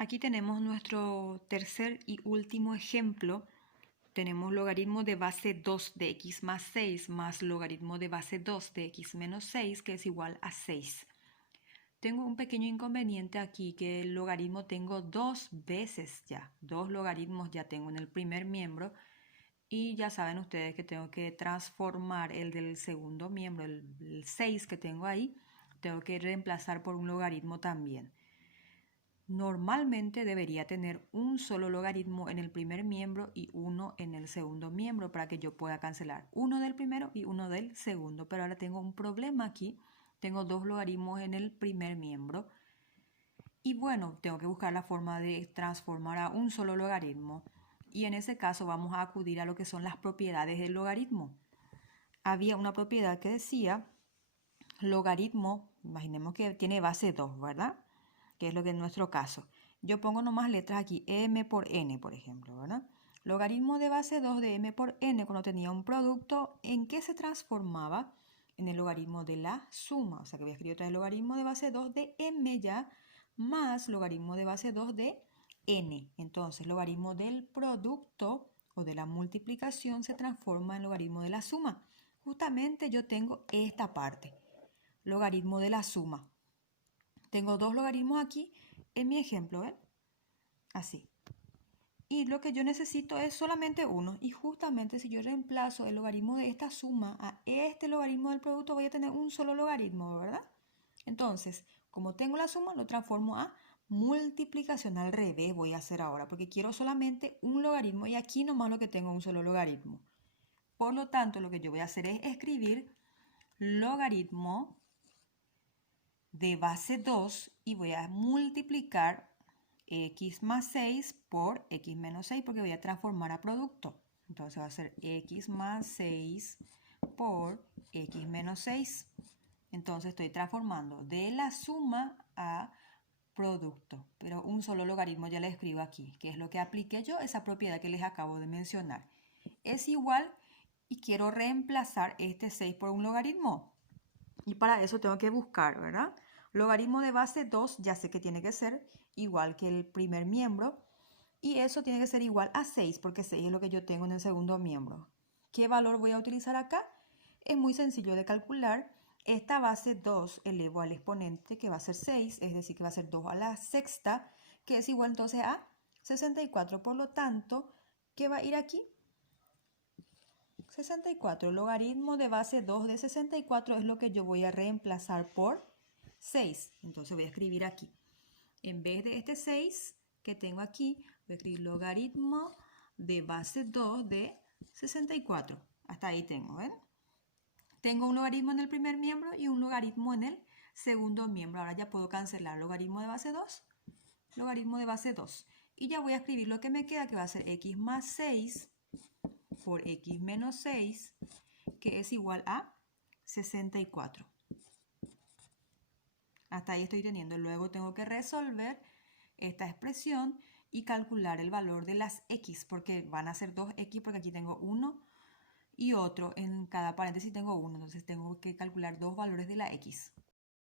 Aquí tenemos nuestro tercer y último ejemplo. Tenemos logaritmo de base 2 de x más 6 más logaritmo de base 2 de x menos 6, que es igual a 6. Tengo un pequeño inconveniente aquí, que el logaritmo tengo dos veces ya. Dos logaritmos ya tengo en el primer miembro. Y ya saben ustedes que tengo que transformar el del segundo miembro, el 6 que tengo ahí, tengo que reemplazar por un logaritmo también. Normalmente debería tener un solo logaritmo en el primer miembro y uno en el segundo miembro para que yo pueda cancelar uno del primero y uno del segundo. Pero ahora tengo un problema aquí. Tengo dos logaritmos en el primer miembro. Y bueno, tengo que buscar la forma de transformar a un solo logaritmo. Y en ese caso vamos a acudir a lo que son las propiedades del logaritmo. Había una propiedad que decía logaritmo, imaginemos que tiene base 2, ¿verdad? Que es lo que en nuestro caso. Yo pongo nomás letras aquí, m por n, por ejemplo, ¿verdad? Logaritmo de base 2 de m por n, cuando tenía un producto, ¿en qué se transformaba? En el logaritmo de la suma. O sea que voy a escribir otra vez logaritmo de base 2 de m ya, más logaritmo de base 2 de n. Entonces, logaritmo del producto o de la multiplicación se transforma en logaritmo de la suma. Justamente yo tengo esta parte, logaritmo de la suma. Tengo dos logaritmos aquí en mi ejemplo, ¿ven? Así. Y lo que yo necesito es solamente uno. Y justamente si yo reemplazo el logaritmo de esta suma a este logaritmo del producto, voy a tener un solo logaritmo, ¿verdad? Entonces, como tengo la suma, lo transformo a multiplicación. Al revés voy a hacer ahora, porque quiero solamente un logaritmo y aquí nomás lo que tengo es un solo logaritmo. Por lo tanto, lo que yo voy a hacer es escribir logaritmo de base 2 y voy a multiplicar x más 6 por x menos 6 porque voy a transformar a producto. Entonces va a ser x más 6 por x menos 6. Entonces estoy transformando de la suma a producto. Pero un solo logaritmo ya le escribo aquí, que es lo que apliqué yo, esa propiedad que les acabo de mencionar. Es igual y quiero reemplazar este 6 por un logaritmo. Y para eso tengo que buscar, ¿verdad? Logaritmo de base 2, ya sé que tiene que ser igual que el primer miembro. Y eso tiene que ser igual a 6, porque 6 es lo que yo tengo en el segundo miembro. ¿Qué valor voy a utilizar acá? Es muy sencillo de calcular. Esta base 2 elevo al exponente, que va a ser 6, es decir, que va a ser 2 a la sexta, que es igual entonces a 64. Por lo tanto, ¿qué va a ir aquí? 64. Logaritmo de base 2 de 64 es lo que yo voy a reemplazar por 6. Entonces voy a escribir aquí. En vez de este 6 que tengo aquí, voy a escribir logaritmo de base 2 de 64. Hasta ahí tengo, ¿ven? Tengo un logaritmo en el primer miembro y un logaritmo en el segundo miembro. Ahora ya puedo cancelar logaritmo de base 2, logaritmo de base 2. Y ya voy a escribir lo que me queda, que va a ser x más 6 por x menos 6, que es igual a 64. Hasta ahí estoy teniendo. Luego tengo que resolver esta expresión y calcular el valor de las x, porque van a ser 2x, porque aquí tengo uno y otro. En cada paréntesis tengo uno, entonces tengo que calcular dos valores de la x.